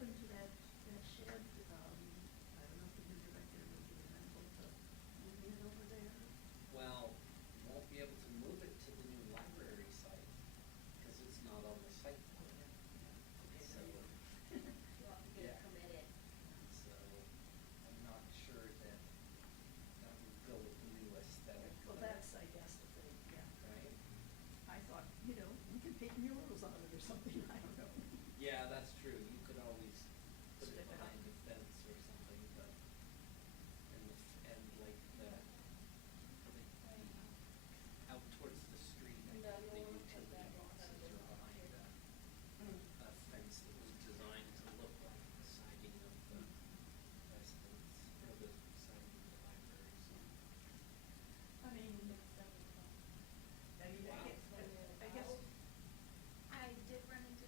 happen to that shed? I don't know if the new director would be amenable to moving it over there. Well, won't be able to move it to the new library site, because it's not on the site plan. Okay, So, there you go. You'll have to get Yeah. it permitted. so I'm not sure that that would go with the new aesthetic. Well, but- that's, I guess, the thing, yeah. Right? I thought, we can paint murals on it or something, I don't know. Yeah, that's true. You could always put it Stick it behind up. the fence or something, but, and like the out towards the street, I No, think the you won't put utility that boxes inside are the behind box. a fence that was designed to look like the siding of the residence, or the siding of the library, so. I mean, Wow. I guess, I did run into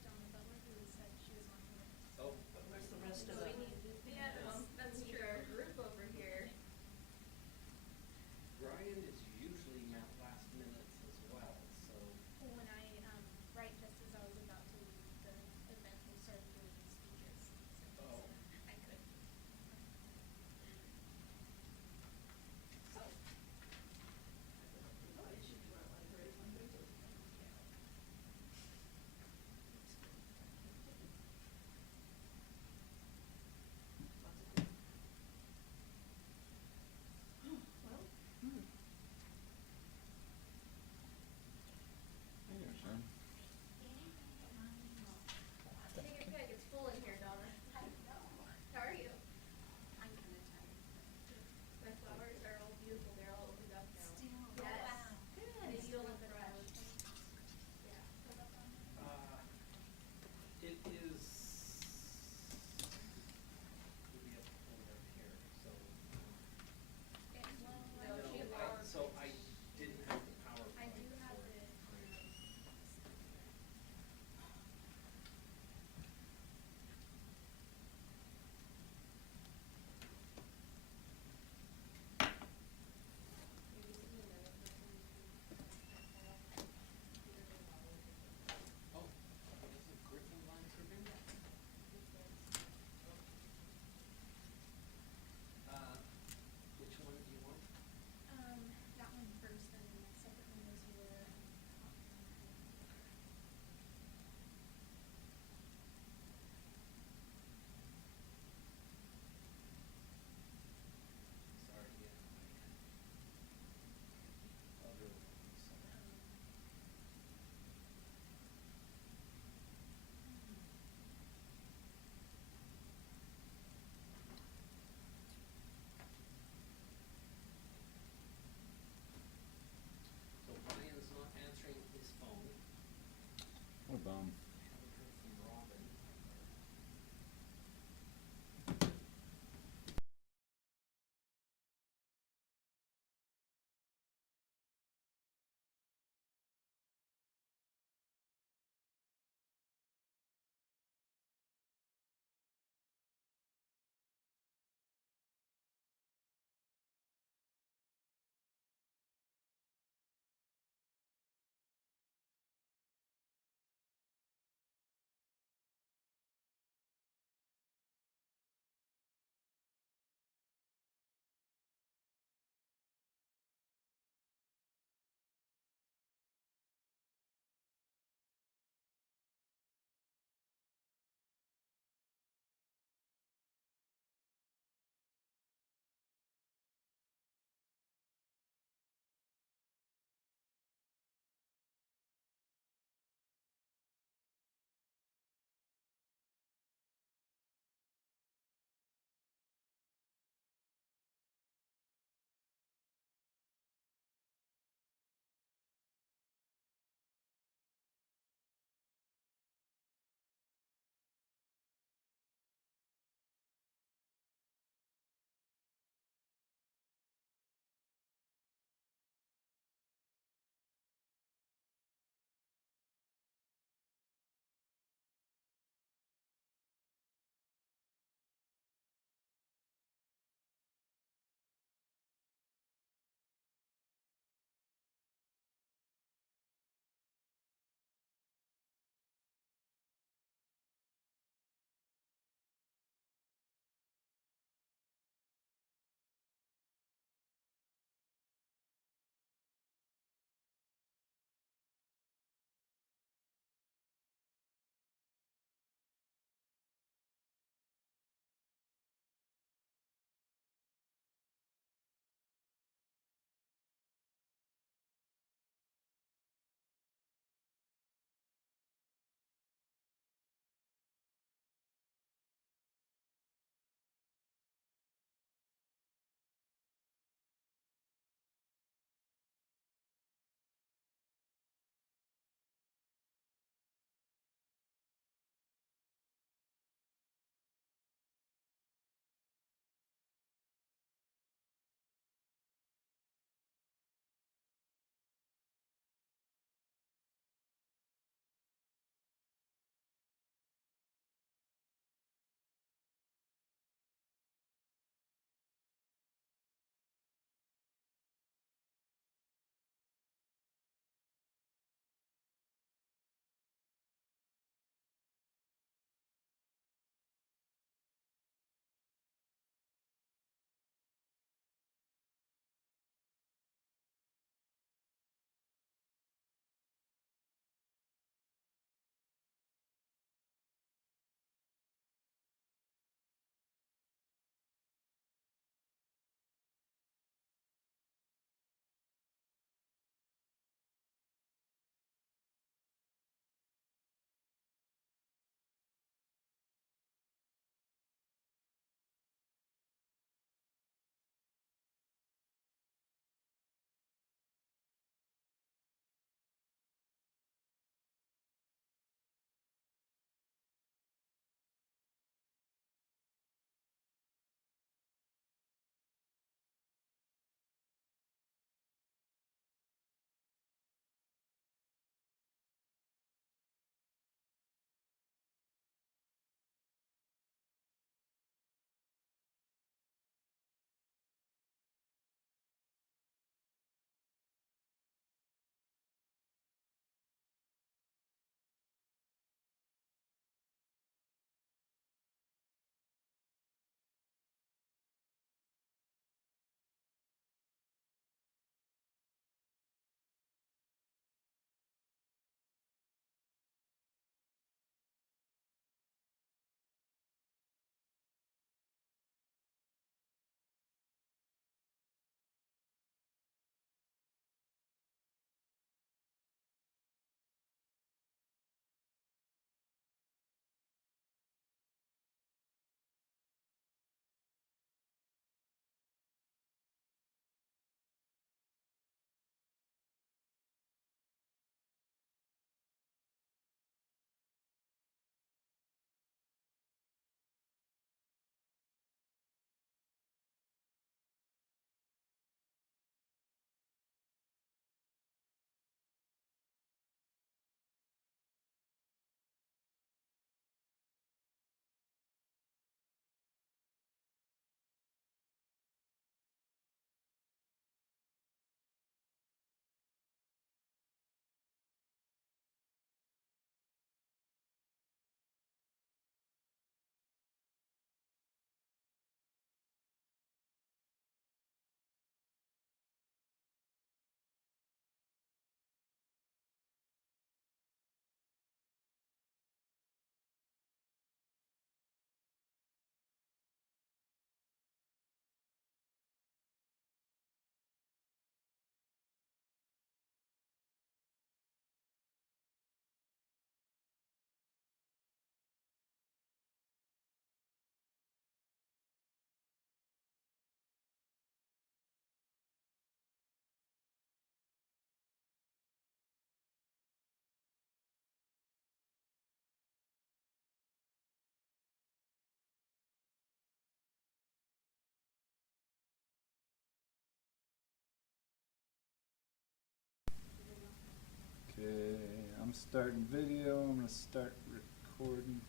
start video. I'm going to start recording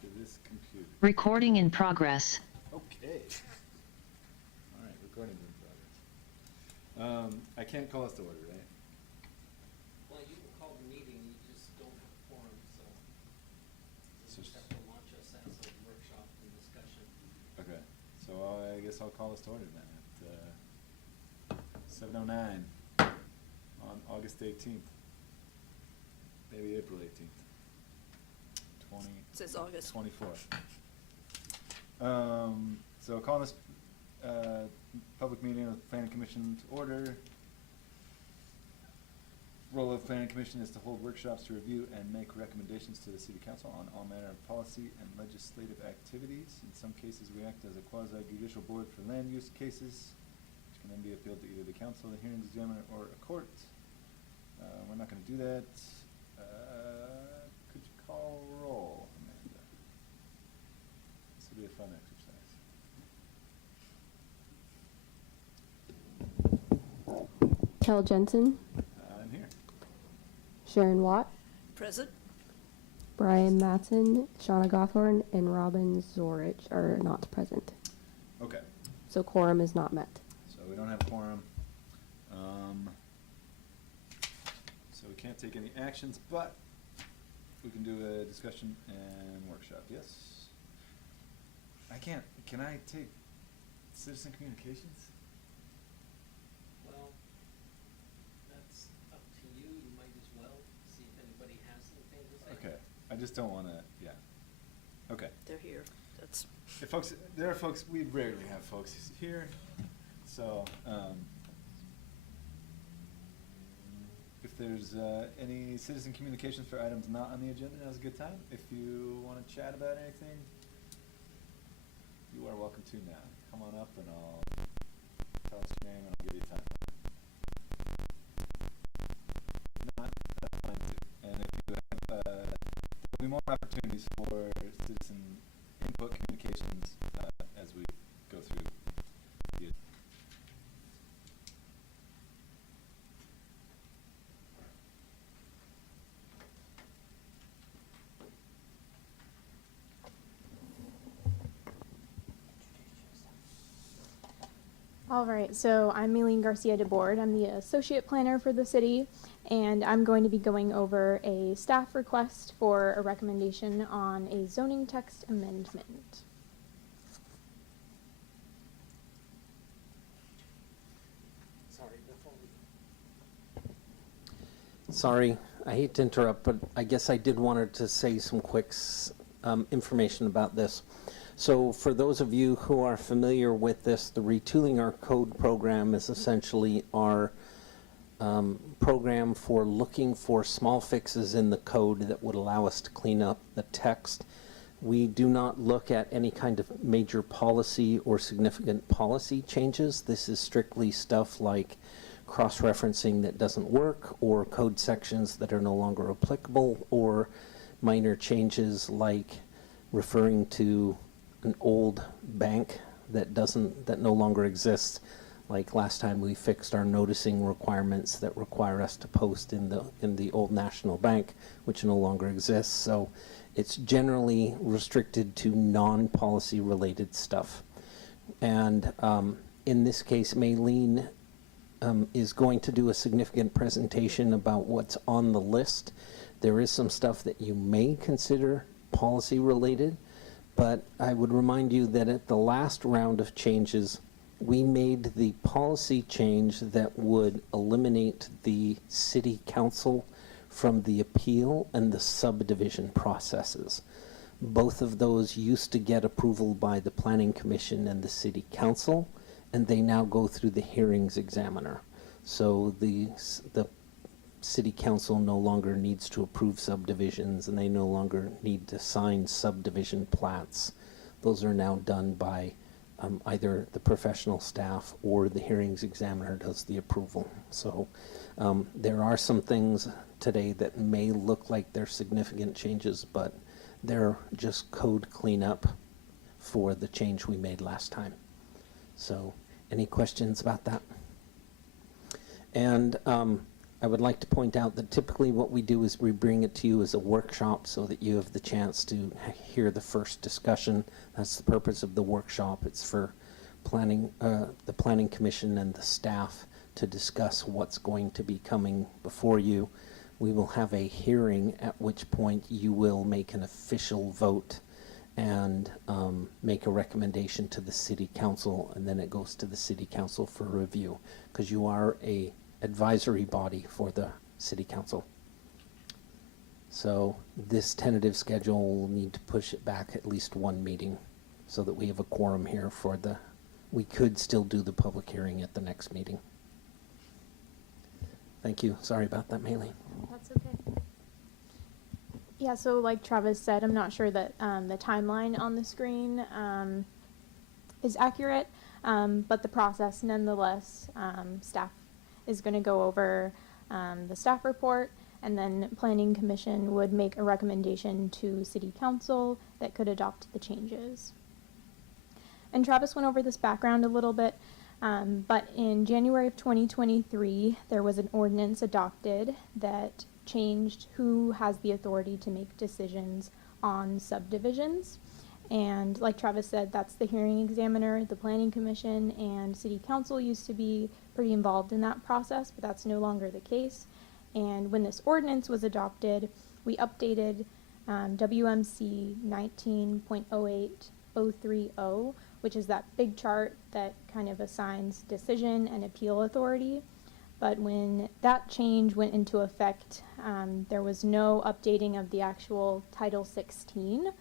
to this computer. Recording in progress. Okay. All right, recording in progress. I can't call us to order, right? Well, you can call the meeting, you just don't have a forum, so you just have to launch us as a workshop and discussion. Okay, so I guess I'll call us to order then at 7:09 on August 18th, maybe April 18th, It says August. 24th. So calling this public meeting of the Planning Commission to order. Role of Planning Commission is to hold workshops to review and make recommendations to the City Council on all manner of policy and legislative activities. In some cases, we act as a quasi-judicial board for land use cases, which can then be appealed to either the council, the hearings examiner, or a court. We're not going to do that. Could you call roll, Amanda? This will be a fun exercise. Kel Jensen, I'm here. Sharon Watt, Present? Brian Matson, Shauna Gothorn, and Robin Zorich are not present. Okay. So quorum is not met. So we don't have a quorum. So we can't take any actions, but we can do a discussion and workshop, yes? Can I take citizen communications? Well, that's up to you, you might as well see if anybody has anything to say. Okay, I just don't wanna, yeah. Okay. They're here. That's, If there are folks, we rarely have folks here, so, if there's, any citizen communications for items not on the agenda, now's a good time. If you wanna chat about anything, you are welcome to now. Come on up and I'll tell us your name and I'll give you time. If not, that's fine too. And if you have, there'll be more opportunities for citizen input communications, as we go through the. All right, so I'm Maylene Garcia DeBoard. I'm the associate planner for the city, and I'm going to be going over a staff request for a recommendation on a zoning text amendment. Sorry, I hate to interrupt, but I guess I did want to say some quick information about this. So for those of you who are familiar with this, the Retooling Our Code program is essentially our program for looking for small fixes in the code that would allow us to clean up the text. We do not look at any kind of major policy or significant policy changes. This is strictly stuff like cross-referencing that doesn't work, or code sections that are no longer applicable, or minor changes like referring to an old bank that no longer exists. Like last time we fixed our noticing requirements that require us to post in the old National Bank, which no longer exists. So it's generally restricted to non-policy related stuff. And in this case, Maylene is going to do a significant presentation about what's on the list. There is some stuff that you may consider policy related, but I would remind you that at the last round of changes, we made the policy change that would eliminate the city council from the appeal and the subdivision processes. Both of those used to get approval by the Planning Commission and the city council, and they now go through the hearings examiner. So the city council no longer needs to approve subdivisions, and they no longer need to sign subdivision plats. Those are now done by either the professional staff or the hearings examiner does the approval. So there are some things today that may look like they're significant changes, but they're just code cleanup for the change we made last time. So any questions about that? And I would like to point out that typically what we do is we bring it to you as a workshop so that you have the chance to hear the first discussion. That's the purpose of the workshop. It's for the Planning Commission and the staff to discuss what's going to be coming before you. We will have a hearing, at which point you will make an official vote and make a recommendation to the City Council, and then it goes to the City Council for review, because you are a advisory body for the City Council. So this tentative schedule will need to push it back at least one meeting so that we have a quorum here for we could still do the public hearing at the next meeting. Thank you. Sorry about that, Maylene. That's okay. Yeah, so like Travis said, I'm not sure that the timeline on the screen is accurate, but the process nonetheless, staff is going to go over the staff report, and then Planning Commission would make a recommendation to City Council that could adopt the changes. And Travis went over this background a little bit, but in January of 2023, there was an ordinance adopted that changed who has the authority to make decisions on subdivisions. And like Travis said, that's the hearing examiner. The Planning Commission and City Council used to be pretty involved in that process, but that's no longer the case. And when this ordinance was adopted, we updated WMC 19.08030, which is that big chart that kind of assigns decision and appeal authority. But when that change went into effect, there was no updating of the actual Title 16.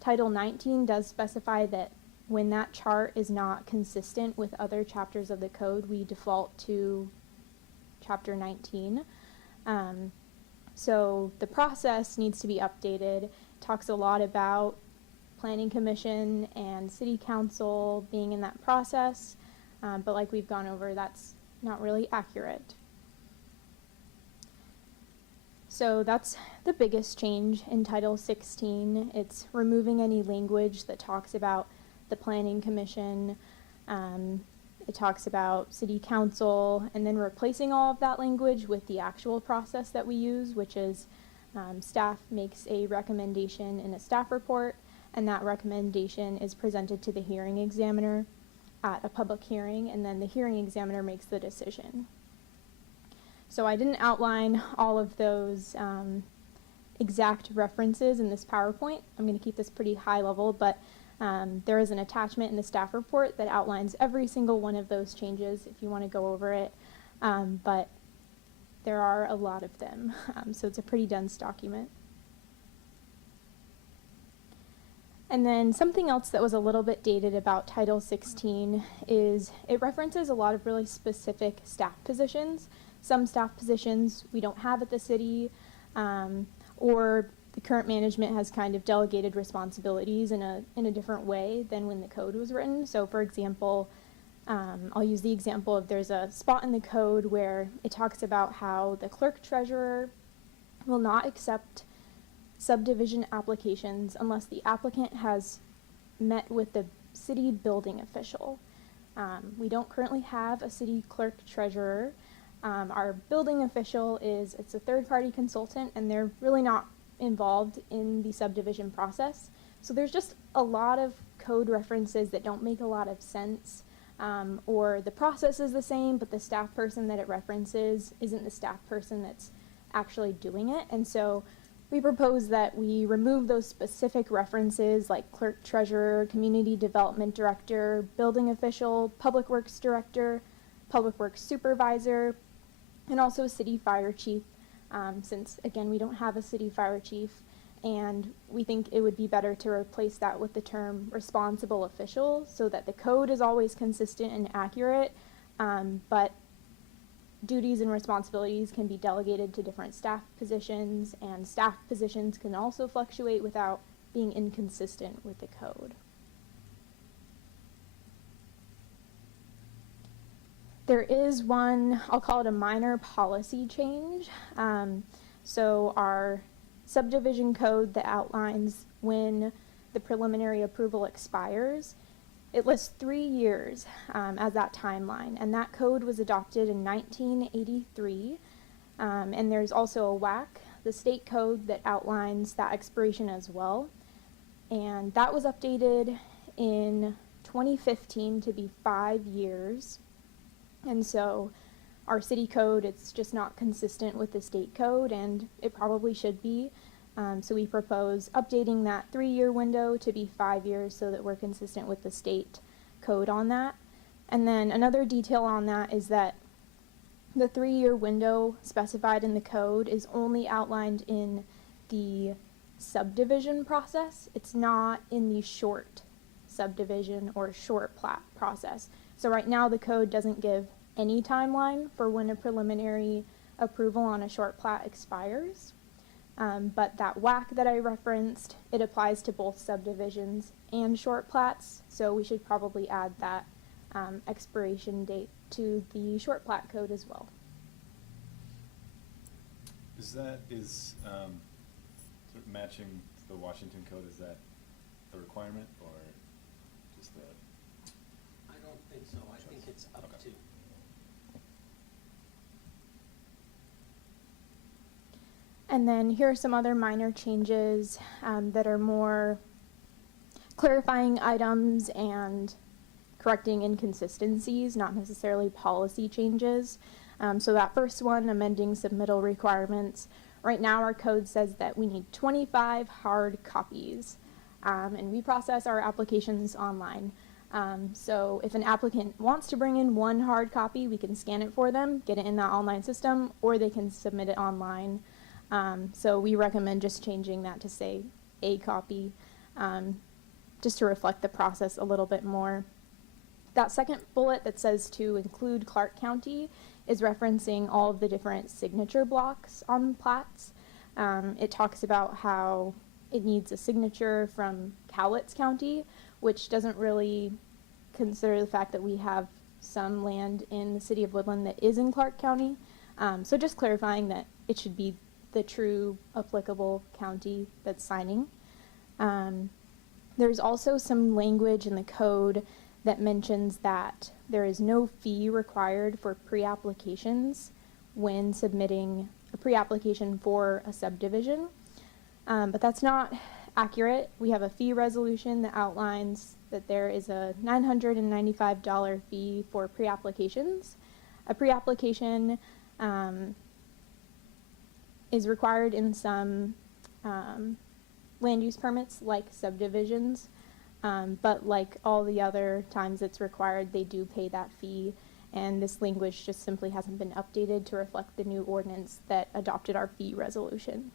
Title 19 does specify that when that chart is not consistent with other chapters of the code, we default to Chapter 19. So the process needs to be updated. It talks a lot about Planning Commission and City Council being in that process, but like we've gone over, that's not really accurate. So that's the biggest change in Title 16. It's removing any language that talks about the Planning Commission. It talks about City Council, and then replacing all of that language with the actual process that we use, which is staff makes a recommendation in a staff report, and that recommendation is presented to the hearing examiner at a public hearing, and then the hearing examiner makes the decision. So I didn't outline all of those exact references in this PowerPoint. I'm going to keep this pretty high level, but there is an attachment in the staff report that outlines every single one of those changes if you want to go over it, but there are a lot of them, so it's a pretty dense document. And then something else that was a little bit dated about Title 16 is it references a lot of really specific staff positions. Some staff positions we don't have at the city, or the current management has kind of delegated responsibilities in a different way than when the code was written. So for example, I'll use the example of there's a spot in the code where it talks about how the clerk treasurer will not accept subdivision applications unless the applicant has met with the city building official. We don't currently have a city clerk treasurer. Our building official it's a third-party consultant, and they're really not involved in the subdivision process. So there's just a lot of code references that don't make a lot of sense, or the process is the same, but the staff person that it references isn't the staff person that's actually doing it. And so we propose that we remove those specific references like clerk treasurer, community development director, building official, public works director, public works supervisor, and also city fire chief, since again we don't have a city fire chief, and we think it would be better to replace that with the term responsible official so that the code is always consistent and accurate, but duties and responsibilities can be delegated to different staff positions, and staff positions can also fluctuate without being inconsistent with the code. There is one, I'll call it a minor policy change. So our subdivision code that outlines when the preliminary approval expires, it lists 3 years as that timeline, and that code was adopted in 1983. And there's also a WAC, the state code, that outlines that expiration as well. And that was updated in 2015 to be 5 years. And so our city code, it's just not consistent with the state code, and it probably should be. So we propose updating that 3-year window to be 5 years so that we're consistent with the state code on that. And then another detail on that is that the 3-year window specified in the code is only outlined in the subdivision process. It's not in the short subdivision or short plat process. So right now the code doesn't give any timeline for when a preliminary approval on a short plat expires. But that WAC that I referenced, it applies to both subdivisions and short plats, so we should probably add that expiration date to the short plat code as well. Is sort of matching the Washington code, is that a requirement or just a? I don't think so. I think it's up Okay. to. And then here are some other minor changes that are more clarifying items and correcting inconsistencies, not necessarily policy changes. So that first one, amending submittal requirements. Right now our code says that we need 25 hard copies, and we process our applications online. So if an applicant wants to bring in 1 hard copy, we can scan it for them, get it in that online system, or they can submit it online. So we recommend just changing that to say a copy, just to reflect the process a little bit more. That second bullet that says to include Clark County is referencing all of the different signature blocks on plats. It talks about how it needs a signature from Cowlitz County, which doesn't really consider the fact that we have some land in the city of Woodland that is in Clark County. So just clarifying that it should be the true applicable county that's signing. There's also some language in the code that mentions that there is no fee required for pre-applications when submitting a pre-application for a subdivision. But that's not accurate. We have a fee resolution that outlines that there is a $995 fee for pre-applications. A pre-application is required in some land use permits like subdivisions, but like all the other times it's required, they do pay that fee, and this language just simply hasn't been updated to reflect the new ordinance that adopted our fee resolution.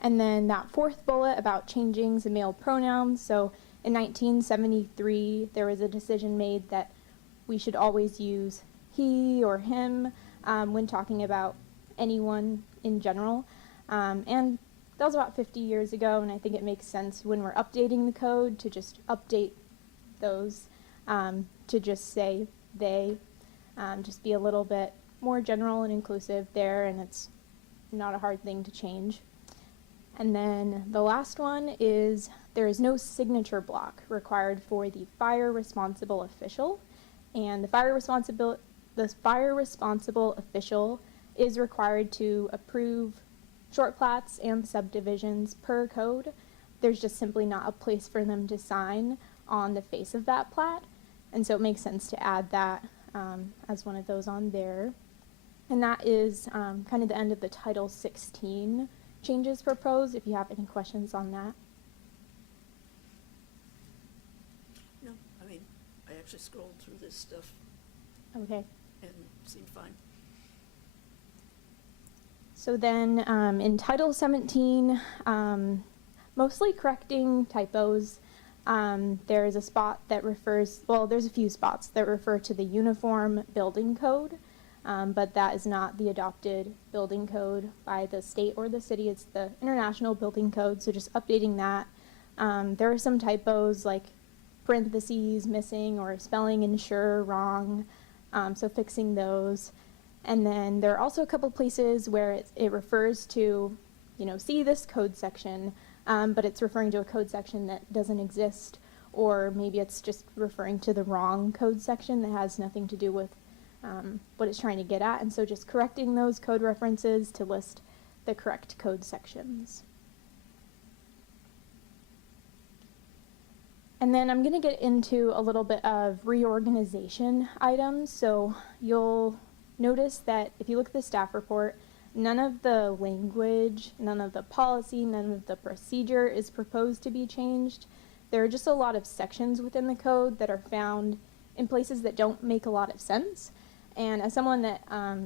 And then that fourth bullet about changing the male pronouns. So in 1973, there was a decision made that we should always use he or him when talking about anyone in general. And that was about 50 years ago, and I think it makes sense when we're updating the code to just update those to just say they, just be a little bit more general and inclusive there, and it's not a hard thing to change. And then the last one is there is no signature block required for the fire responsible official, and the fire responsible official is required to approve short plats and subdivisions per code. There's just simply not a place for them to sign on the face of that plat, and so it makes sense to add that as one of those on there. And that is kind of the end of the Title 16 changes proposed, if you have any questions on that. No, I mean, I actually scrolled through this stuff Okay. and it seemed fine. So then in Title 17, mostly correcting typos, there is a spot that refers, well, there's a few spots that refer to the Uniform Building Code, but that is not the adopted building code by the state or the city. It's the International Building Code, so just updating that. There are some typos like parentheses missing or spelling ensure wrong, so fixing those. And then there are also a couple places where it refers to, see this code section, but it's referring to a code section that doesn't exist, or maybe it's just referring to the wrong code section that has nothing to do with what it's trying to get at, and so just correcting those code references to list the correct code sections. And then I'm going to get into a little bit of reorganization items. So you'll notice that if you look at the staff report, none of the language, none of the policy, none of the procedure is proposed to be changed. There are just a lot of sections within the code that are found in places that don't make a lot of sense. And as someone that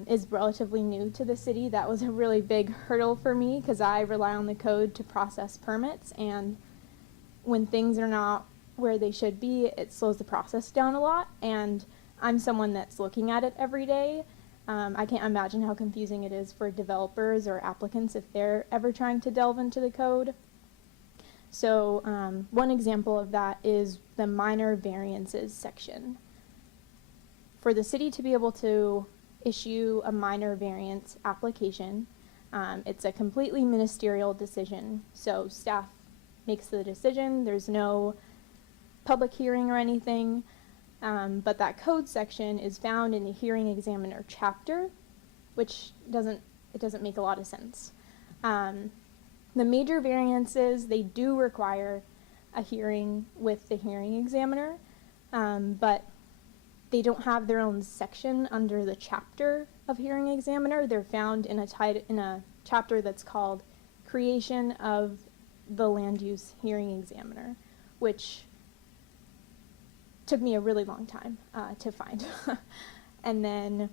is relatively new to the city, that was a really big hurdle for me because I rely on the code to process permits, and when things are not where they should be, it slows the process down a lot, and I'm someone that's looking at it every day. I can't imagine how confusing it is for developers or applicants if they're ever trying to delve into the code. So one example of that is the minor variances section. For the city to be able to issue a minor variance application, it's a completely ministerial decision. So staff makes the decision, there's no public hearing or anything, but that code section is found in the hearing examiner chapter, which doesn't make a lot of sense. The major variances, they do require a hearing with the hearing examiner, but they don't have their own section under the chapter of hearing examiner. They're found in a chapter that's called Creation of the Land Use Hearing Examiner, which took me a really long time to find. And then,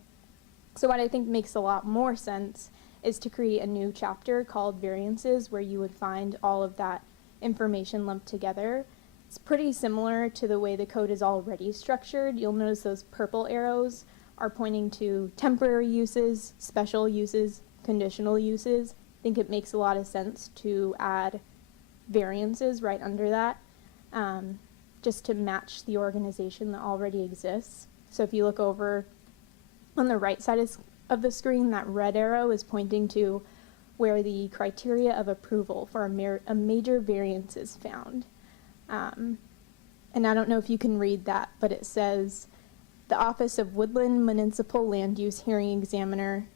so what I think makes a lot more sense is to create a new chapter called variances, where you would find all of that information lumped together. It's pretty similar to the way the code is already structured. You'll notice those purple arrows are pointing to temporary uses, special uses, conditional uses. I think it makes a lot of sense to add variances right under that, just to match the organization that already exists. So if you look over on the right side of the screen, that red arrow is pointing to where the criteria of approval for a major variance is found. And I don't know if you can read that, but it says, the Office of Woodland Municipal Land Use Hearing Examiner,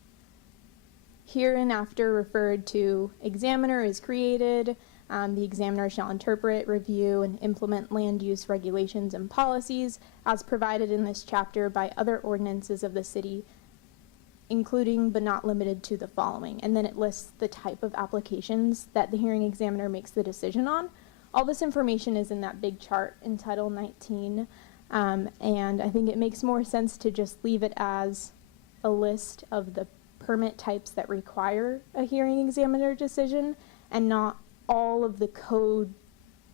hereinafter referred to, examiner is created. The examiner shall interpret, review, and implement land use regulations and policies as provided in this chapter by other ordinances of the city, including but not limited to the following. And then it lists the type of applications that the hearing examiner makes the decision on. All this information is in that big chart in Title 19, and I think it makes more sense to just leave it as a list of the permit types that require a hearing examiner decision, and not all of the code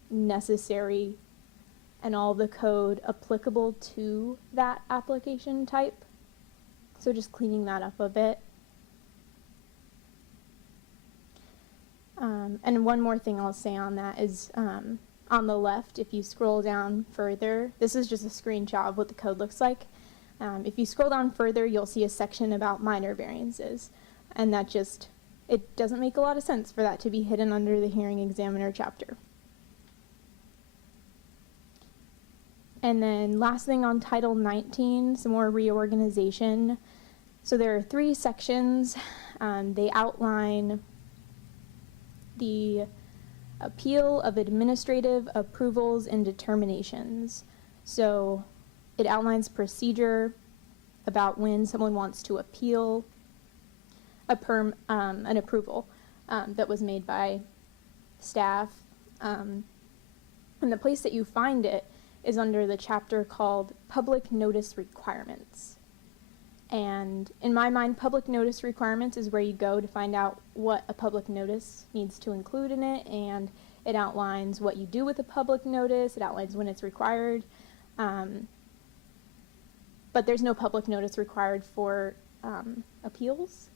necessary and all the code applicable to that application type. So just cleaning that up a bit. And one more thing I'll say on that is on the left, if you scroll down further, this is just a screenshot of what the code looks like. If you scroll down further, you'll see a section about minor variances, and that just, it doesn't make a lot of sense for that to be hidden under the hearing examiner chapter. And then last thing on Title 19, some more reorganization. So there are 3 sections. They outline the appeal of administrative approvals and determinations. So it outlines procedure about when someone wants to appeal an approval that was made by staff. And the place that you find it is under the chapter called Public Notice Requirements. And in my mind, public notice requirements is where you go to find out what a public notice needs to include in it, and it outlines what you do with a public notice, it outlines when it's required, but there's no public notice required for appeals.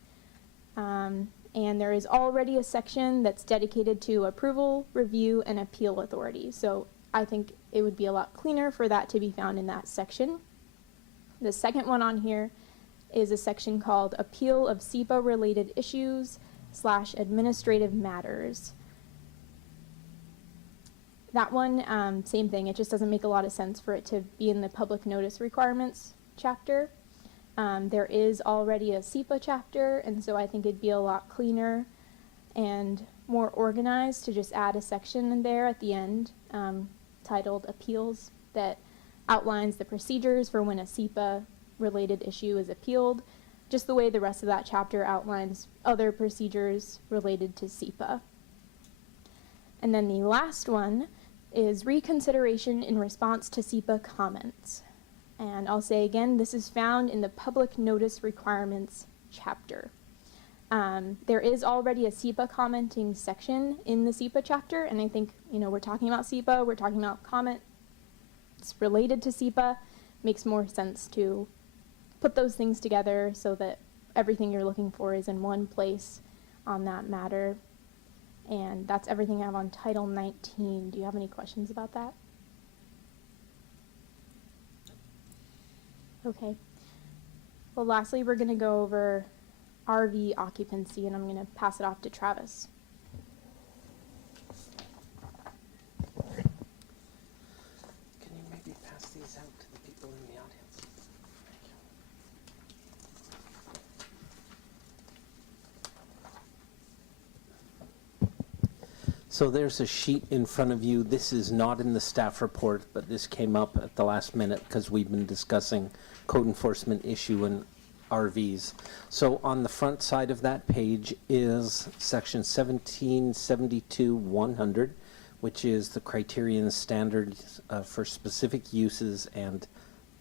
And there is already a section that's dedicated to approval, review, and appeal authority. So I think it would be a lot cleaner for that to be found in that section. The second one on here is a section called Appeal of SEPA-related issues / administrative matters. That one, same thing, it just doesn't make a lot of sense for it to be in the public notice requirements chapter. There is already a SEPA chapter, and so I think it'd be a lot cleaner and more organized to just add a section in there at the end titled Appeals that outlines the procedures for when a SEPA related issue is appealed, just the way the rest of that chapter outlines other procedures related to SEPA. And then the last one is reconsideration in response to SEPA comments. And I'll say again, this is found in the public notice requirements chapter. There is already a SEPA commenting section in the SEPA chapter, and I think, we're talking about SEPA, we're talking about comments related to SEPA. Makes more sense to put those things together so that everything you're looking for is in one place on that matter. And that's everything I have on Title 19. Do you have any questions about that? Okay. Well, lastly, we're going to go over RV occupancy, and I'm going to pass it off to Travis. Can you maybe pass these out to the people in the audience? Thank you. So there's a sheet in front of you. This is not in the staff report, but this came up at the last minute because we've been discussing code enforcement issue in RVs. So on the front side of that page is section 1772-100, which is the criterion standards for specific uses, and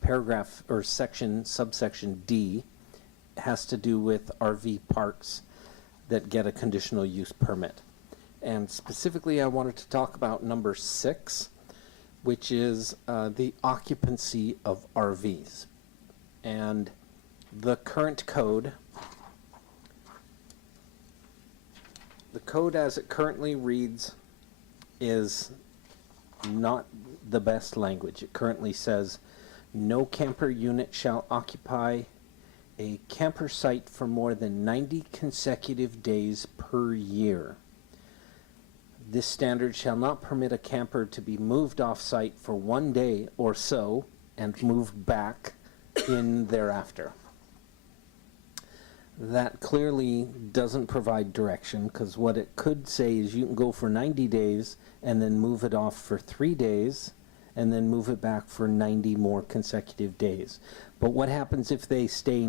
paragraph or subsection D has to do with RV parks that get a conditional use permit. And specifically, I wanted to talk about number 6, which is the occupancy of RVs. And the current code, as it currently reads, is not the best language. It currently says, no camper unit shall occupy a camper site for more than 90 consecutive days per year. This standard shall not permit a camper to be moved off-site for 1 day or so and moved back in thereafter. That clearly doesn't provide direction, because what it could say is you can go for 90 days and then move it off for 3 days and then move it back for 90 more consecutive days. But what happens if they stay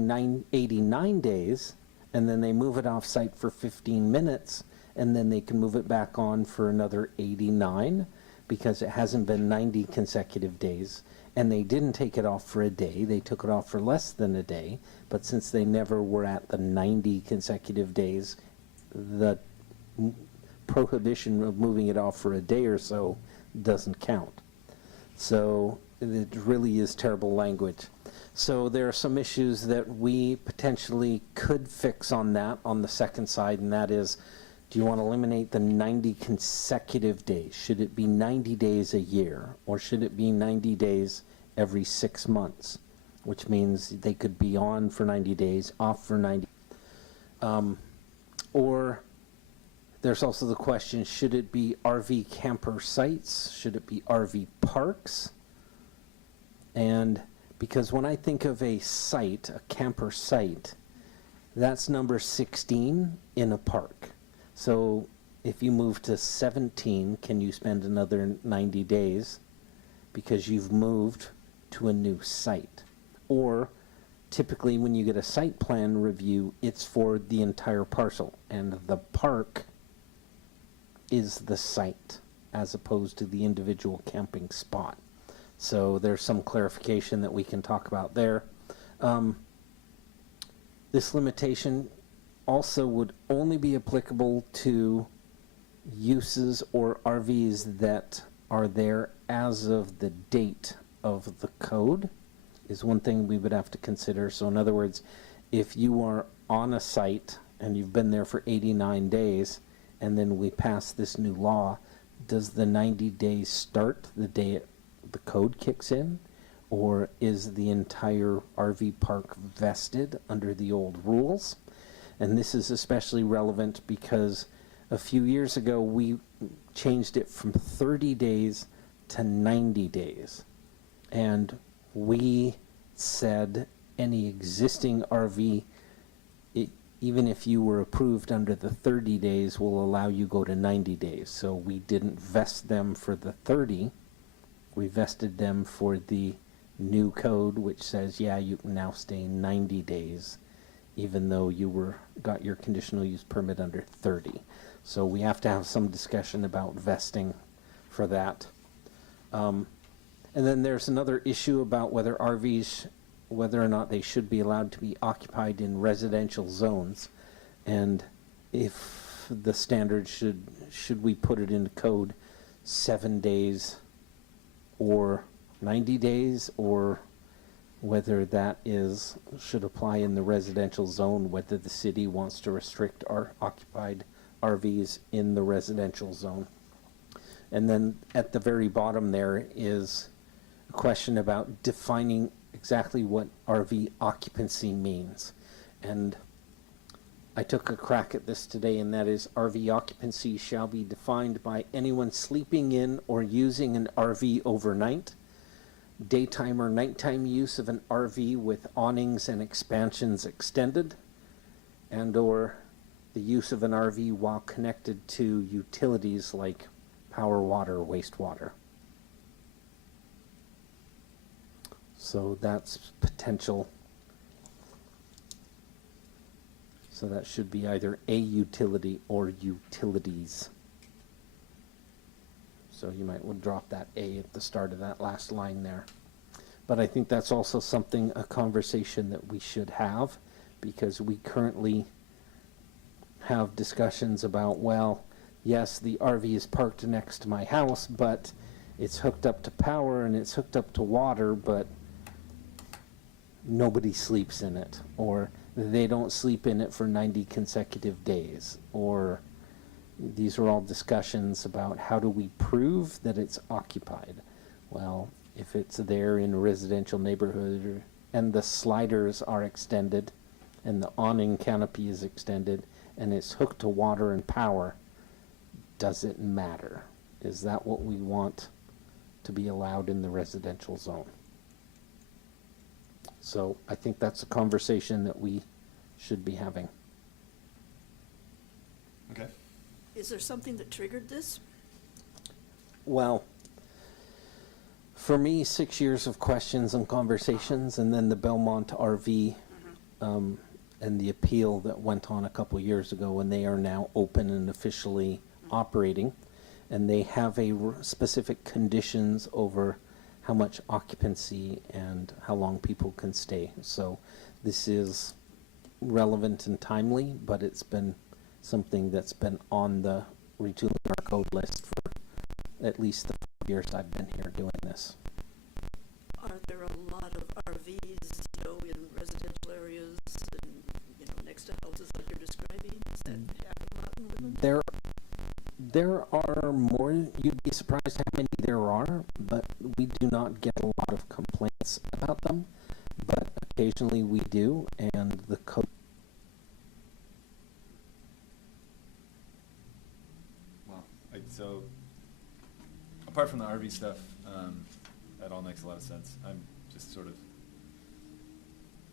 89 days and then they move it off-site for 15 minutes and then they can move it back on for another 89 because it hasn't been 90 consecutive days? And they didn't take it off for a day, they took it off for less than a day, but since they never were at the 90 consecutive days, the prohibition of moving it off for a day or so doesn't count. So it really is terrible language. So there are some issues that we potentially could fix on that on the second side, and that is, do you want to eliminate the 90 consecutive days? Should it be 90 days a year, or should it be 90 days every 6 months? Which means they could be on for 90 days, off for 90. Or there's also the question, should it be RV camper sites? Should it be RV parks? And because when I think of a site, a camper site, that's number 16 in a park. So if you move to 17, can you spend another 90 days because you've moved to a new site? Or typically when you get a site plan review, it's for the entire parcel, and the park is the site as opposed to the individual camping spot. So there's some clarification that we can talk about there. This limitation also would only be applicable to uses or RVs that are there as of the date of the code, is one thing we would have to consider. So in other words, if you are on a site and you've been there for 89 days and then we pass this new law, does the 90 days start the day the code kicks in? Or is the entire RV park vested under the old rules? And this is especially relevant because a few years ago we changed it from 30 days to 90 days. And we said any existing RV, even if you were approved under the 30 days, will allow you go to 90 days. So we didn't vest them for the 30. We vested them for the new code, which says, yeah, you can now stay 90 days, even though you got your conditional use permit under 30. So we have to have some discussion about vesting for that. And then there's another issue about whether RVs, whether or not they should be allowed to be occupied in residential zones, and if the standard should we put it in code 7 days or 90 days, or whether that should apply in the residential zone, whether the city wants to restrict our occupied RVs in the residential zone. And then at the very bottom there is a question about defining exactly what RV occupancy means. And I took a crack at this today, and that is RV occupancy shall be defined by anyone sleeping in or using an RV overnight, daytime or nighttime use of an RV with awnings and expansions extended, and or the use of an RV while connected to utilities like power, water, wastewater. So that's potential. So that should be either a utility or utilities. So you might want to drop that A at the start of that last line there. But I think that's also a conversation that we should have, because we currently have discussions about, well, yes, the RV is parked next to my house, but it's hooked up to power and it's hooked up to water, but nobody sleeps in it, or they don't sleep in it for 90 consecutive days, or these are all discussions about how do we prove that it's occupied. Well, if it's there in a residential neighborhood and the sliders are extended and the awning canopy is extended and it's hooked to water and power, does it matter? Is that what we want to be allowed in the residential zone? So I think that's a conversation that we should be having. Okay. Is there something that triggered this? Well, for me, 6 years of questions and conversations, and then the Belmont RV and the appeal that went on a couple years ago, and they are now open and officially operating, and they have specific conditions over how much occupancy and how long people can stay. So this is relevant and timely, but it's been something that's been on the Retooling our code list for at least the 5 years I've been here doing this. Are there a lot of RVs, in residential areas and, next to houses like you're describing? Does that happen a lot in Woodland? There are more. You'd be surprised how many there are, but we do not get a lot of complaints about them. But occasionally we do, and the code. Well, so apart from the RV stuff, that all makes a lot of sense. I'm just sort of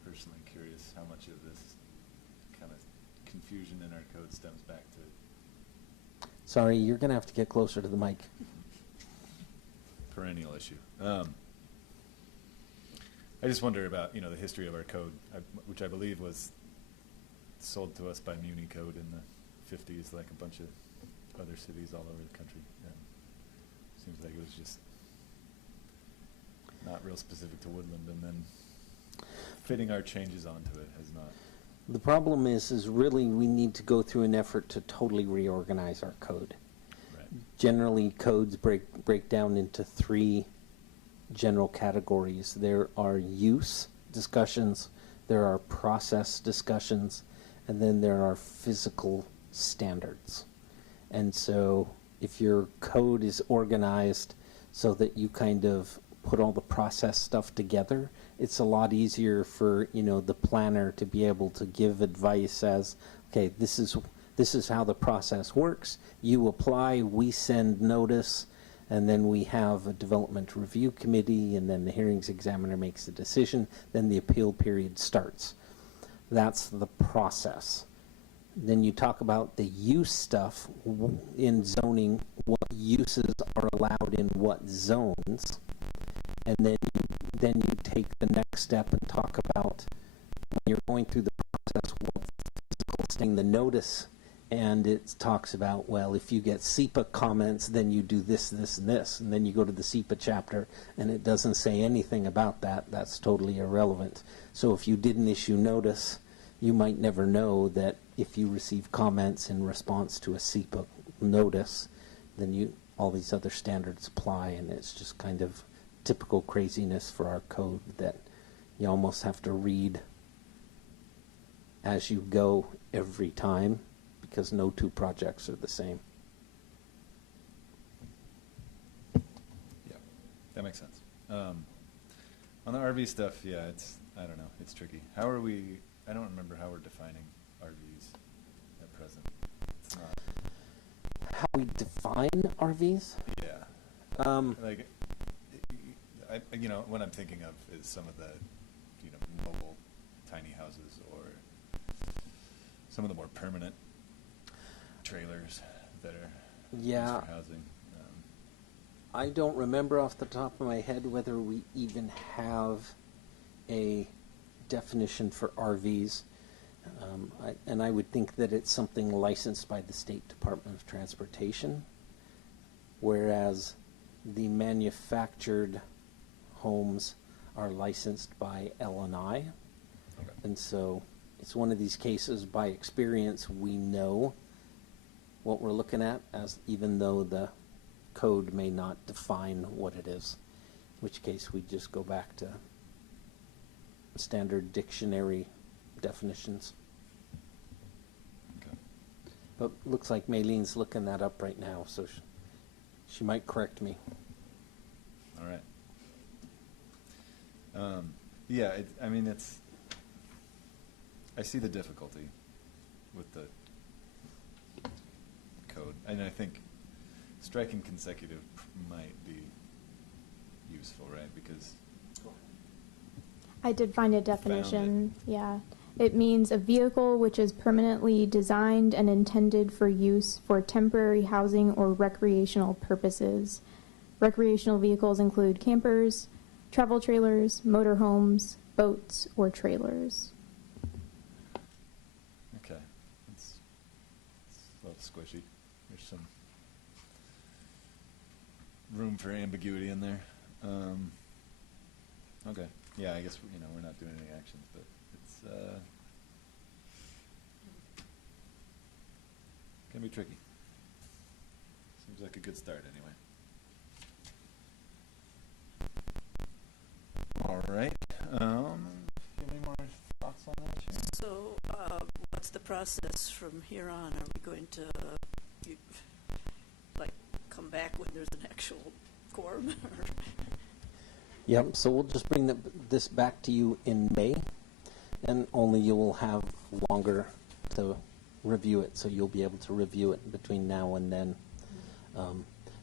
personally curious how much of this kind of confusion in our code stems back to. Sorry, you're going to have to get closer to the mic. Perennial issue. I just wonder about, the history of our code, which I believe was sold to us by Muni Code in the 50s, like a bunch of other cities all over the country. Seems like it was just not real specific to Woodland, and then fitting our changes onto it has not. The problem is really we need to go through an effort to totally reorganize our code. Right. Generally, codes break down into 3 general categories. There are use discussions, there are process discussions, and then there are physical standards. And so if your code is organized so that you kind of put all the process stuff together, it's a lot easier for the planner to be able to give advice as, okay, this is how the process works. You apply, we send notice, and then we have a development review committee, and then the hearings examiner makes a decision, then the appeal period starts. That's the process. Then you talk about the use stuff in zoning, what uses are allowed in what zones, and then you take the next step and talk about, when you're going through the process, what physical thing, the notice, and it talks about, well, if you get SEPA comments, then you do this, this, and this, and then you go to the SEPA chapter, and it doesn't say anything about that. That's totally irrelevant. So if you didn't issue notice, you might never know that if you receive comments in response to a SEPA notice, then all these other standards apply, and it's just kind of typical craziness for our code that you almost have to read as you go every time, because no two projects are the same. Yeah, that makes sense. On the RV stuff, yeah, I don't know, it's tricky. I don't remember how we're defining RVs at present. It's not. How we define RVs? Yeah. Like, what I'm thinking of is some of the, mobile tiny houses, or some of the more permanent trailers that are used for housing. I don't remember off the top of my head whether we even have a definition for RVs. And I would think that it's something licensed by the State Department of Transportation, whereas the manufactured homes are licensed by L&I. Okay. And so it's one of these cases, by experience, we know what we're looking at, even though the code may not define what it is, in which case we just go back to standard dictionary definitions. Okay. But looks like Maylene's looking that up right now, so she might correct me. All right. Yeah, I see the difficulty with the code, and I think striking consecutive might be useful, right? Because I did find a definition. Yeah. It means a vehicle which is permanently designed and intended for use for temporary housing or recreational purposes. Recreational vehicles include campers, travel trailers, motorhomes, boats, or trailers. okay, it's a little squishy. There's some room for ambiguity in there. Okay, yeah, I guess we're not doing any actions, but it's can be tricky. Seems like a good start anyway. All right. Do you have any more thoughts on that, Sharon? So, what's the process from here on? Are we going to, come back when there's an actual quorum? Yep, so we'll just bring this back to you in May, and only you will have longer to review it, so you'll be able to review it between now and then.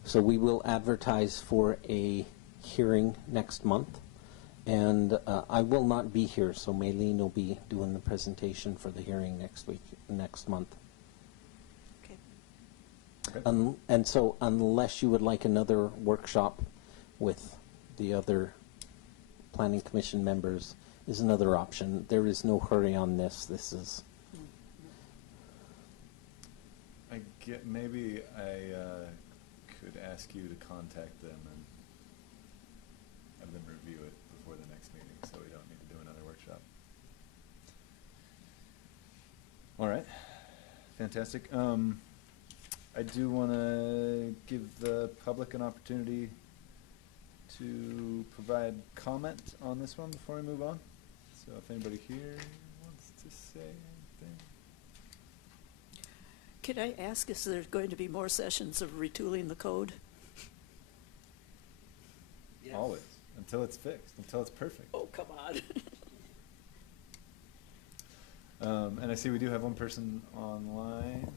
So we will advertise for a hearing next month, and I will not be here, so Maylene will be doing the presentation for the hearing next month. Okay. Okay. And so unless you would like another workshop with the other planning commission members is another option. There is no hurry on this. This is... Maybe I could ask you to contact them and have them review it before the next meeting, so we don't need to do another workshop. All right, fantastic. I do want to give the public an opportunity to provide comment on this one before we move on. So if anybody here wants to say anything. Could I ask, is there going to be more sessions of retooling the code? Yes. Always, until it's fixed, until it's perfect. Oh, come on. And I see we do have one person online.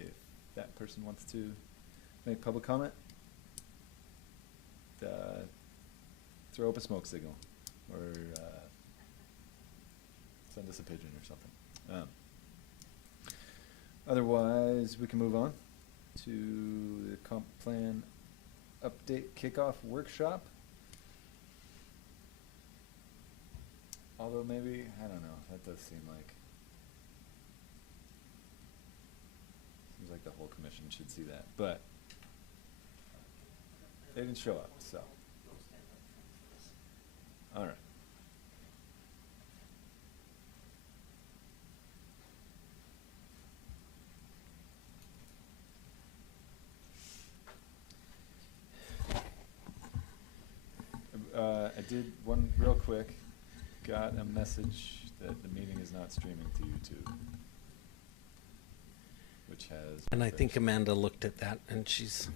If that person wants to make public comment, throw up a smoke signal or send us a pigeon or something. Otherwise, we can move on to the comp plan update kickoff workshop. Although maybe, I don't know, that does seems like the whole commission should see that, but they didn't show up, so. All right. I did one real quick, got a message that the meeting is not streaming to YouTube, which has. And I think Amanda looked at that and she's,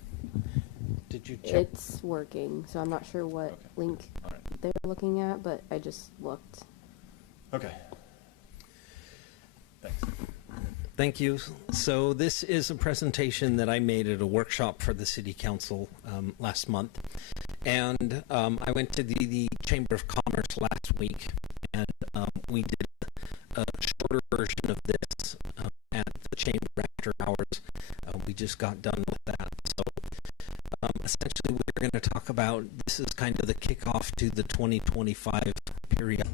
did you check? It's working, so I'm not sure what Okay. link All right. they're looking at, but I just looked. Okay. Thanks. Thank you. So this is a presentation that I made at a workshop for the City Council last month. And I went to the Chamber of Commerce last week, and we did a shorter version of this at the Chamber after hours. We just got done with that. So essentially we're going to talk about, this is kind of the kickoff to the 2025 period.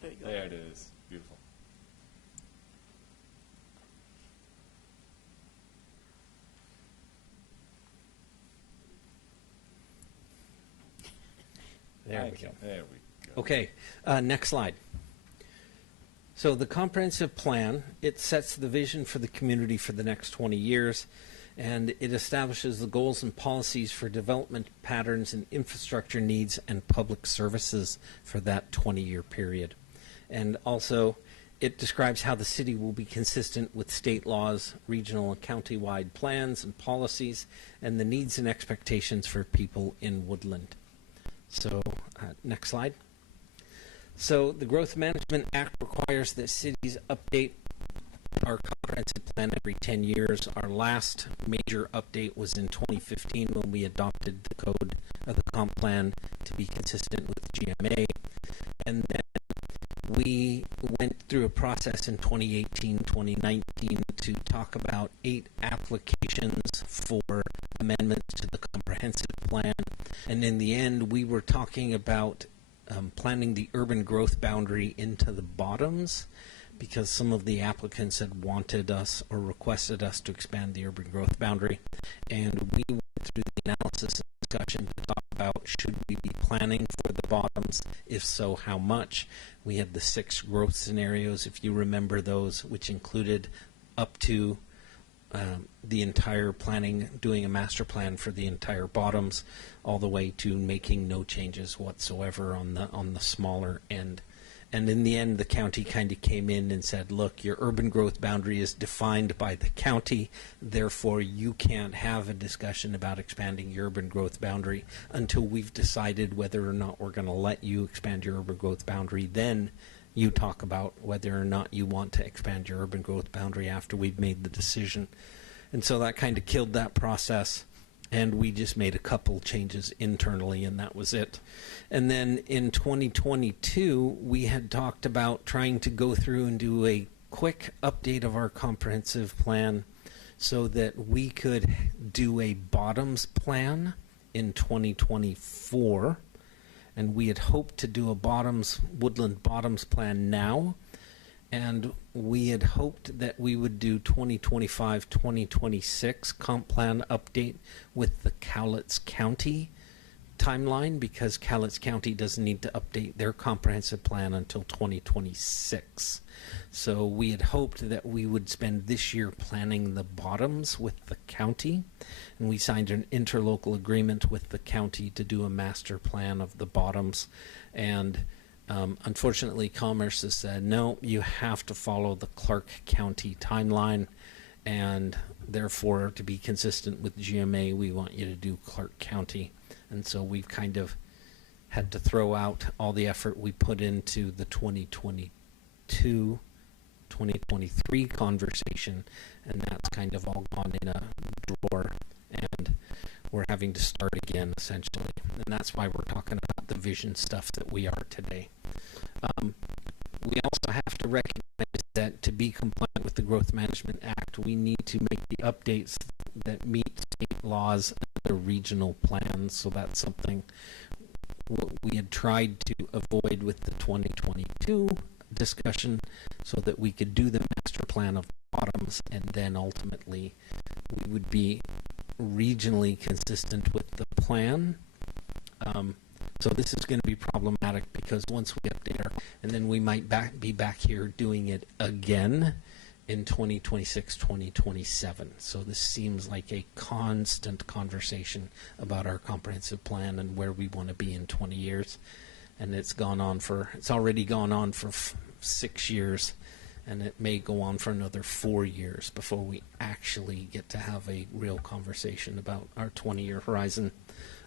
There you go. There it is. Beautiful. There we go. There we go. Okay, next slide. So the comprehensive plan, it sets the vision for the community for the next 20 years, and it establishes the goals and policies for development patterns and infrastructure needs and public services for that 20-year period. And also, it describes how the city will be consistent with state laws, regional and county-wide plans and policies, and the needs and expectations for people in Woodland. So, next slide. So, the Growth Management Act requires that cities update our comprehensive plan every 10 years. Our last major update was in 2015 when we adopted the code of the comp plan to be consistent with GMA. And then we went through a process in 2018, 2019 to talk about 8 applications for amendments to the comprehensive plan. And in the end, we were talking about planning the urban growth boundary into the bottoms, because some of the applicants had wanted us or requested us to expand the urban growth boundary. And we went through the analysis and discussion to talk about, should we be planning for the bottoms? If so, how much? We had the 6 growth scenarios, if you remember those, which included up to the entire planning, doing a master plan for the entire bottoms, all the way to making no changes whatsoever on the smaller end. And in the end, the county kind of came in and said, look, your urban growth boundary is defined by the county, therefore you can't have a discussion about expanding your urban growth boundary until we've decided whether or not we're going to let you expand your urban growth boundary. Then you talk about whether or not you want to expand your urban growth boundary after we've made the decision. And so that kind of killed that process. And we just made a couple changes internally, and that was it. And then in 2022, we had talked about trying to go through and do a quick update of our comprehensive plan so that we could do a bottoms plan in 2024. And we had hoped to do a Woodland bottoms plan now. And we had hoped that we would do 2025-2026 comp plan update with the Cowlitz County timeline, because Cowlitz County doesn't need to update their comprehensive plan until 2026. So we had hoped that we would spend this year planning the bottoms with the county, and we signed an interlocal agreement with the county to do a master plan of the bottoms. And unfortunately, Commerce has said, no, you have to follow the Clark County timeline, and therefore, to be consistent with GMA, we want you to do Clark County. And so we've kind of had to throw out all the effort we put into the 2022 2023 conversation, and that's kind of all gone in a drawer, and we're having to start again, essentially. And that's why we're talking about the vision stuff that we are today. We also have to recognize that to be compliant with the Growth Management Act, we need to make the updates that meet state laws and the regional plans. So that's something we had tried to avoid with the 2022 discussion, so that we could do the master plan of bottoms, and then ultimately we would be regionally consistent with the plan. So this is going to be problematic, because once we update our, and then we might be back here doing it again in 2026, 2027. So this seems like a constant conversation about our comprehensive plan and where we want to be in 20 years. And it's already gone on for 6 years, and it may go on for another 4 years before we actually get to have a real conversation about our 20-year horizon.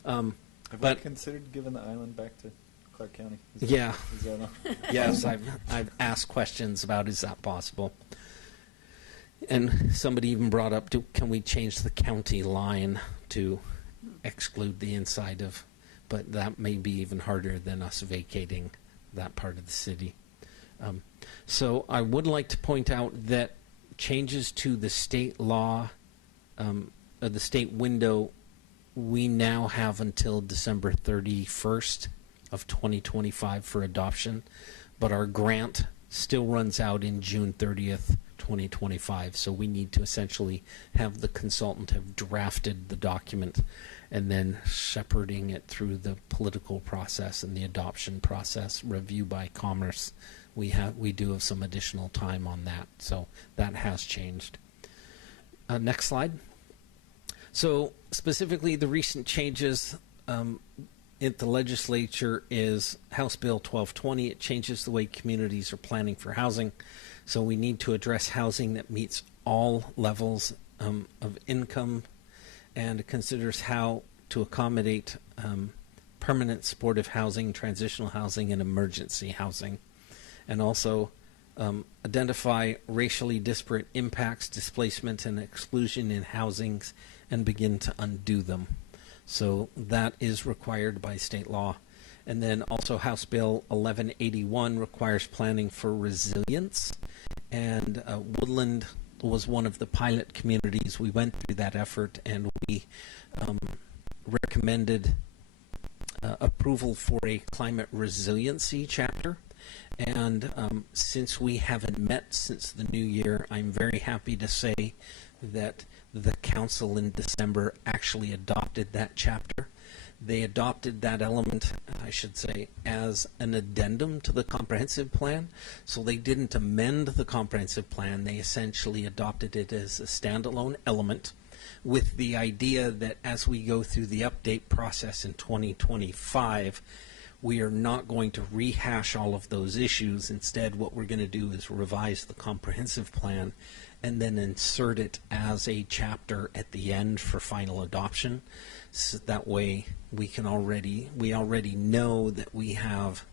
Have we considered giving the island back to Clark County? Is Yeah. that on? Yes, I've asked questions about, is that possible? And somebody even brought up, can we change the county line to exclude the inside of, but that may be even harder than us vacating that part of the city. So I would like to point out that changes to the state law, the state window, we now have until December 31st of 2025 for adoption, but our grant still runs out in June 30th, 2025. So we need to essentially have the consultant have drafted the document, and then shepherding it through the political process and the adoption process, review by Commerce. We do have some additional time on that, so that has changed. Next slide. So specifically, the recent changes at the legislature is House Bill 1220. It changes the way communities are planning for housing. So we need to address housing that meets all levels of income, and it considers how to accommodate permanent supportive housing, transitional housing, and emergency housing. And also identify racially disparate impacts, displacement, and exclusion in housings, and begin to undo them. So that is required by state law. And then also House Bill 1181 requires planning for resilience. And Woodland was one of the pilot communities. We went through that effort, and we recommended approval for a climate resiliency chapter. And since we haven't met since the new year, I'm very happy to say that the council in December actually adopted that chapter. They adopted that element, I should say, as an addendum to the comprehensive plan. So they didn't amend the comprehensive plan. They essentially adopted it as a standalone element, with the idea that as we go through the update process in 2025, we are not going to rehash all of those issues. Instead, what we're going to do is revise the comprehensive plan and then insert it as a chapter at the end for final adoption. So that way we already know that we have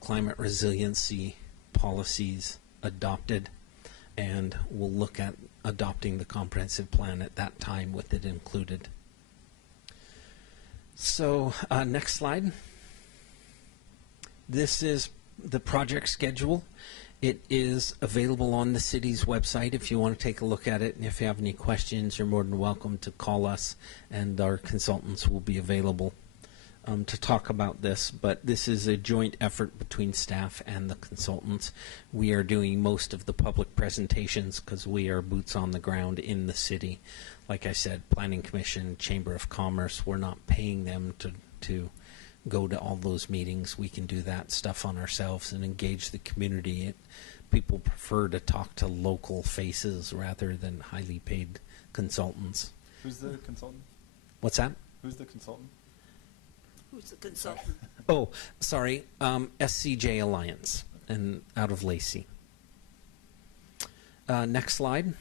climate resiliency policies adopted, and we'll look at adopting the comprehensive plan at that time with it included. So next slide. This is the project schedule. It is available on the city's website if you want to take a look at it. And if you have any questions, you're more than welcome to call us, and our consultants will be available to talk about this. But this is a joint effort between staff and the consultants. We are doing most of the public presentations because we are boots on the ground in the city. Like I said, Planning Commission, Chamber of Commerce, we're not paying them to go to all those meetings. We can do that stuff on ourselves and engage the community. People prefer to talk to local faces rather than highly paid consultants. Who's the consultant? What's that? Who's the consultant? Who's the consultant? Oh, sorry, SCJ Alliance, and out of Lacey. Next slide.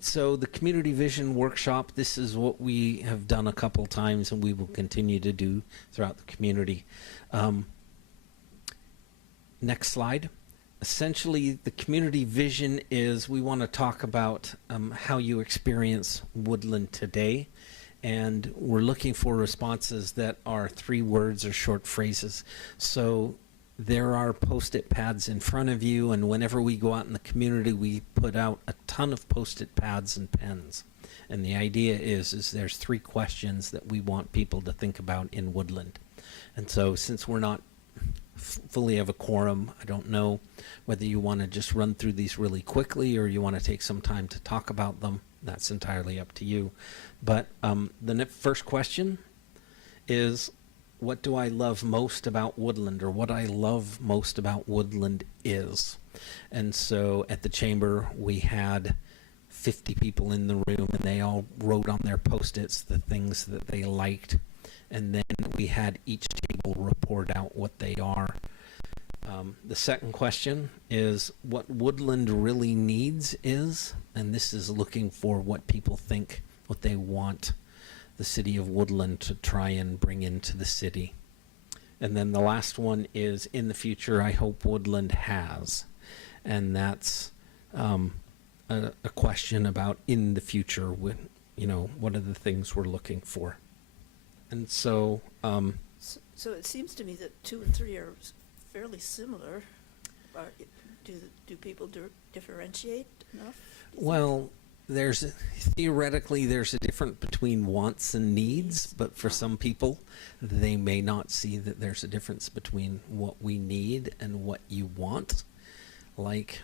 So the Community Vision Workshop, this is what we have done a couple times and we will continue to do throughout the community. Next slide. essentially, the community vision is we want to talk about how you experience Woodland today. And we're looking for responses that are 3 words or short phrases. So there are Post-it pads in front of you, and whenever we go out in the community, we put out a ton of Post-it pads and pens. And the idea is there's 3 questions that we want people to think about in Woodland. And so since we're not fully have a quorum, I don't know whether you want to just run through these really quickly or you want to take some time to talk about them. That's entirely up to you. But the first question is, what do I love most about Woodland, or what I love most about Woodland is? And so at the chamber, we had 50 people in the room, and they all wrote on their Post-its the things that they liked. And then we had each table report out what they are. The second question is what Woodland really needs is, and this is looking for what people think, what they want the city of Woodland to try and bring into the city. And then the last one is, in the future, I hope Woodland has. And that's a question about in the future, what are the things we're looking for. And so... So it seems to me that 2 and 3 are fairly similar. Do people differentiate enough? Well, theoretically there's a difference between wants and needs, but for some people, they may not see that there's a difference between what we need and what you want. Like,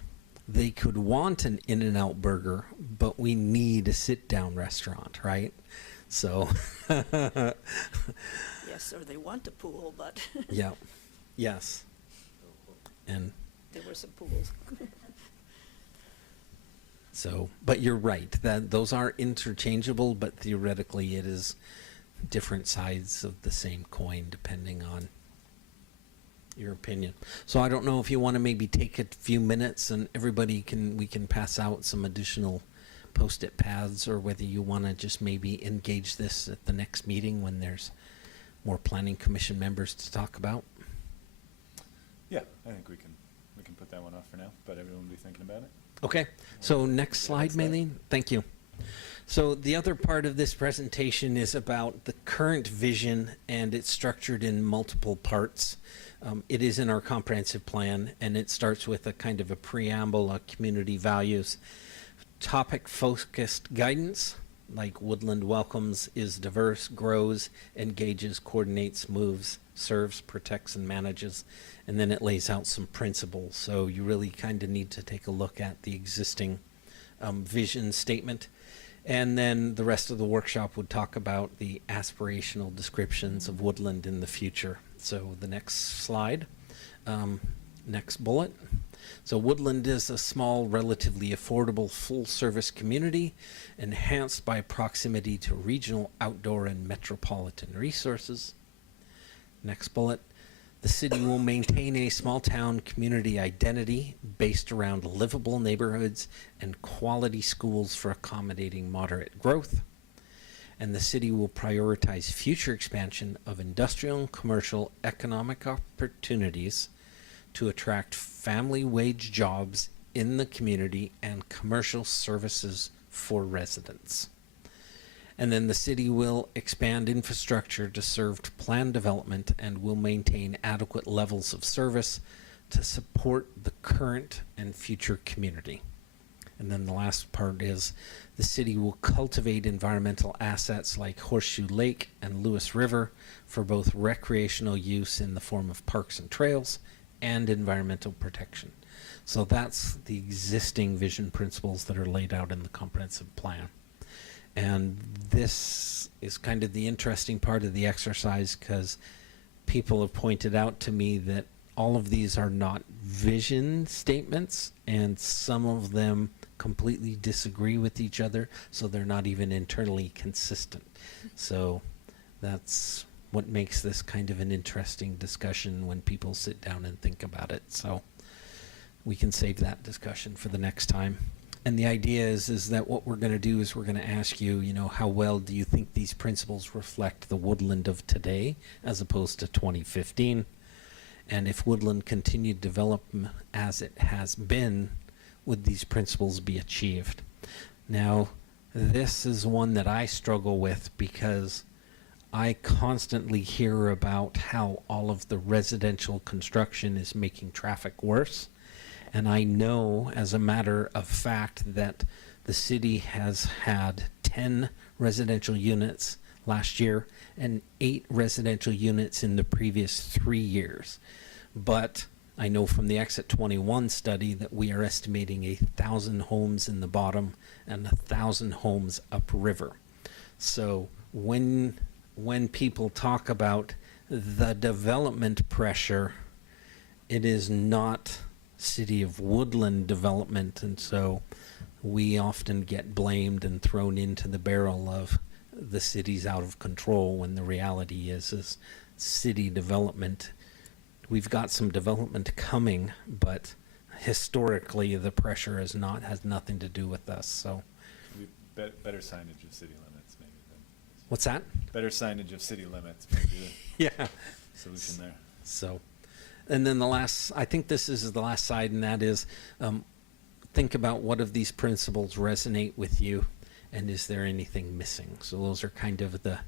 they could want an In-N-Out burger, but we need a sit-down restaurant, right? So... Yes, or they want a pool, but Yeah. Yes. And there were some pools. so, but you're right, that those are interchangeable, but theoretically it is different sides of the same coin depending on your opinion. So I don't know if you want to maybe take a few minutes and we can pass out some additional Post-it pads, or whether you want to just maybe engage this at the next meeting when there's more planning commission members to talk about. Yeah, I think we can put that one off for now, but everyone will be thinking about it. Okay, so next slide, Maylene. Thank you. So the other part of this presentation is about the current vision, and it's structured in multiple parts. It is in our comprehensive plan, and it starts with a kind of a preamble, a community values, topic-focused guidance, like Woodland welcomes, is diverse, grows, engages, coordinates, moves, serves, protects, and manages. And then it lays out some principles. So you really kind of need to take a look at the existing vision statement. And then the rest of the workshop would talk about the aspirational descriptions of Woodland in the future. So the next slide, next bullet. So Woodland is a small, relatively affordable, full-service community enhanced by proximity to regional, outdoor, and metropolitan resources. Next bullet. The city will maintain a small-town community identity based around livable neighborhoods and quality schools for accommodating moderate growth. And the city will prioritize future expansion of industrial and commercial economic opportunities to attract family wage jobs in the community and commercial services for residents. And then the city will expand infrastructure to serve planned development and will maintain adequate levels of service to support the current and future community. And then the last part is the city will cultivate environmental assets like Horseshoe Lake and Lewis River for both recreational use in the form of parks and trails and environmental protection. So that's the existing vision principles that are laid out in the comprehensive plan. And this is kind of the interesting part of the exercise, because people have pointed out to me that all of these are not vision statements, and some of them completely disagree with each other, so they're not even internally consistent. So that's what makes this kind of an interesting discussion when people sit down and think about it. So we can save that discussion for the next time. And the idea is that what we're going to do is we're going to ask you, how well do you think these principles reflect the Woodland of today as opposed to 2015? And if Woodland continued to develop as it has been, would these principles be achieved? Now, this is one that I struggle with because I constantly hear about how all of the residential construction is making traffic worse. And I know, as a matter of fact, that the city has had 10 residential units last year and 8 residential units in the previous 3 years. But I know from the Exit 21 study that we are estimating 1,000 homes in the bottom and 1,000 homes upriver. So when people talk about the development pressure, it is not City of Woodland development, and so we often get blamed and thrown into the barrel of the city's out of control, when the reality is city development. We've got some development coming, but historically the pressure has nothing to do with us. So Better signage of city limits, maybe. what's that? Better signage of city limits, maybe. Yeah. The solution there. So, and then I think this is the last side, and that is, think about what of these principles resonate with you, and is there anything missing? So those are kind of the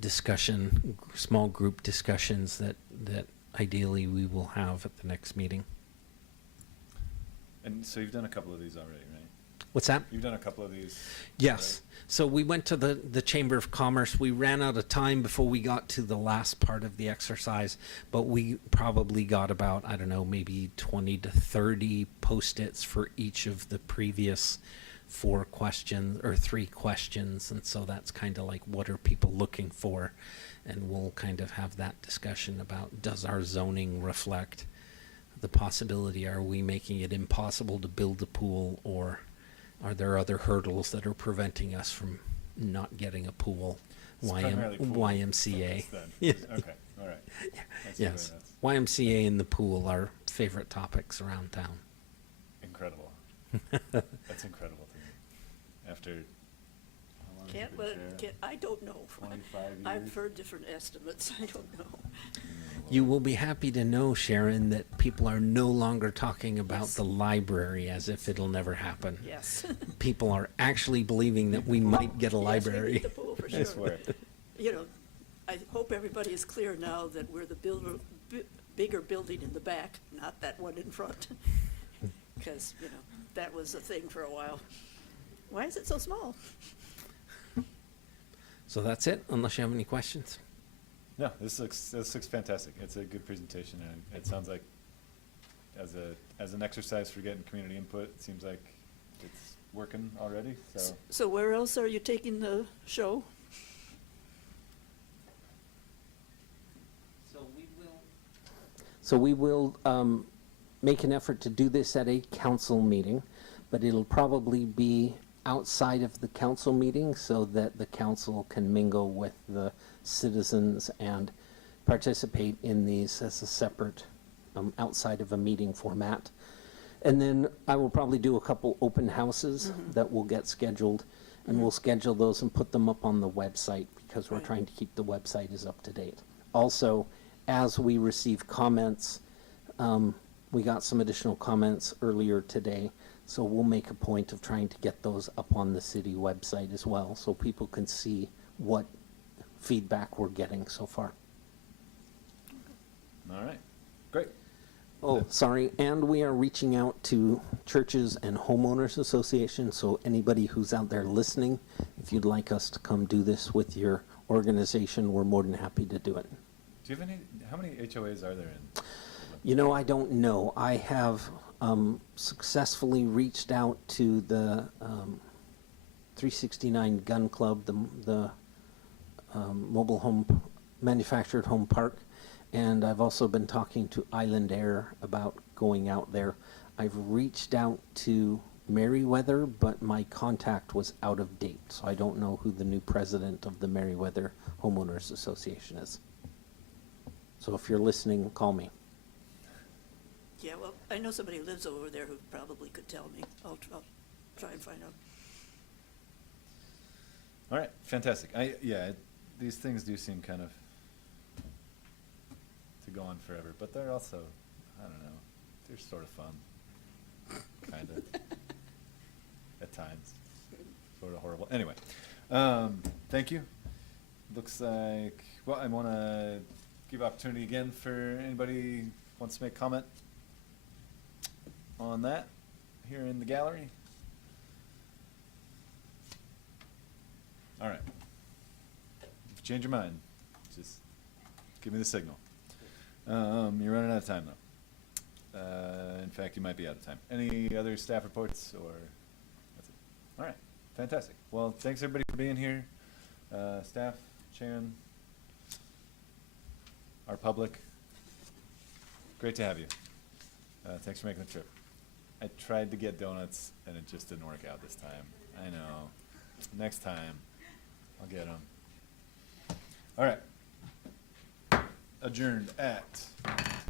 discussion, small group discussions that ideally we will have at the next meeting. And so you've done a couple of these already, right? What's that? You've done a couple of these. Yes. So we went to the Chamber of Commerce. We ran out of time before we got to the last part of the exercise, but we probably got about, I don't know, maybe 20 to 30 Post-its for each of the previous 4 questions or 3 questions. And so that's kind of like, what are people looking for? And we'll kind of have that discussion about, does our zoning reflect the possibility? Are we making it impossible to build a pool, or are there other hurdles that are preventing us from not getting a pool? It's primarily pool YMCA. focused then. Yeah. Okay, all right. That's Yes. really YMCA and the pool are favorite topics around town. incredible. That's incredible to me. After how long Can't have you let, been chair? can't, I don't know. 25 I've years? heard different estimates, I don't know. You will be happy to know, Sharon, that people are no longer talking about Yes. the library as if it'll never happen. Yes. People are actually believing that we might get a Yes, we library. need the pool for I sure. swear. You know, I hope everybody is clear now that we're the bigger building in the back, not that one in front. Because, you know, that was a thing for a while. Why is it so small? So that's it, unless you have any questions. No, this looks fantastic. It's a good presentation, and it sounds like as an exercise for getting community input, it seems like it's working already. So So where else are you taking the show? So we will make an effort to do this at a council meeting, but it'll probably be outside of the council meeting so that the council can mingle with the citizens and participate in these as a separate, outside of a meeting format. And then I will probably do a couple open houses that will get scheduled, and we'll schedule those and put them up on the website, because we're Right. trying to keep the website as up to date. Also, as we receive comments, we got some additional comments earlier today, so we'll make a point of trying to get those up on the city website as well, so people can see what feedback we're getting so far. all right, great. Oh, sorry, and we are reaching out to churches and homeowners associations, so anybody who's out there listening, if you'd like us to come do this with your organization, we're more than happy to do it. Do you have any? How many HOAs are there in? You know, I don't know. I have successfully reached out to the 369 Gun Club, the mobile home, manufactured home park, and I've also been talking to Island Air about going out there. I've reached out to Merriweather, but my contact was out of date, so I don't know who the new president of the Merriweather Homeowners Association is. So if you're listening, call me. Yeah, well, I know somebody who lives over there who probably could tell me. I'll try and find out. All right, fantastic. These things do seem kind of to go on forever, but they're also, I don't know, they're sort of fun, kind of, at times, sort of horrible. Anyway, thank you. Looks like, well, I want to give opportunity again for anybody who wants to make comment on that here in the gallery. All right. If you change your mind, just give me the signal. You're running out of time, though. In fact, you might be out of time. Any other staff reports, or that's it? All right. Fantastic. Well, thanks everybody for being here. Staff, Sharon, our public. Great to have you. Thanks for making the trip. I tried to get donuts, and it just didn't work out this time. I know. Next time, I'll get them. All right. Adjourned at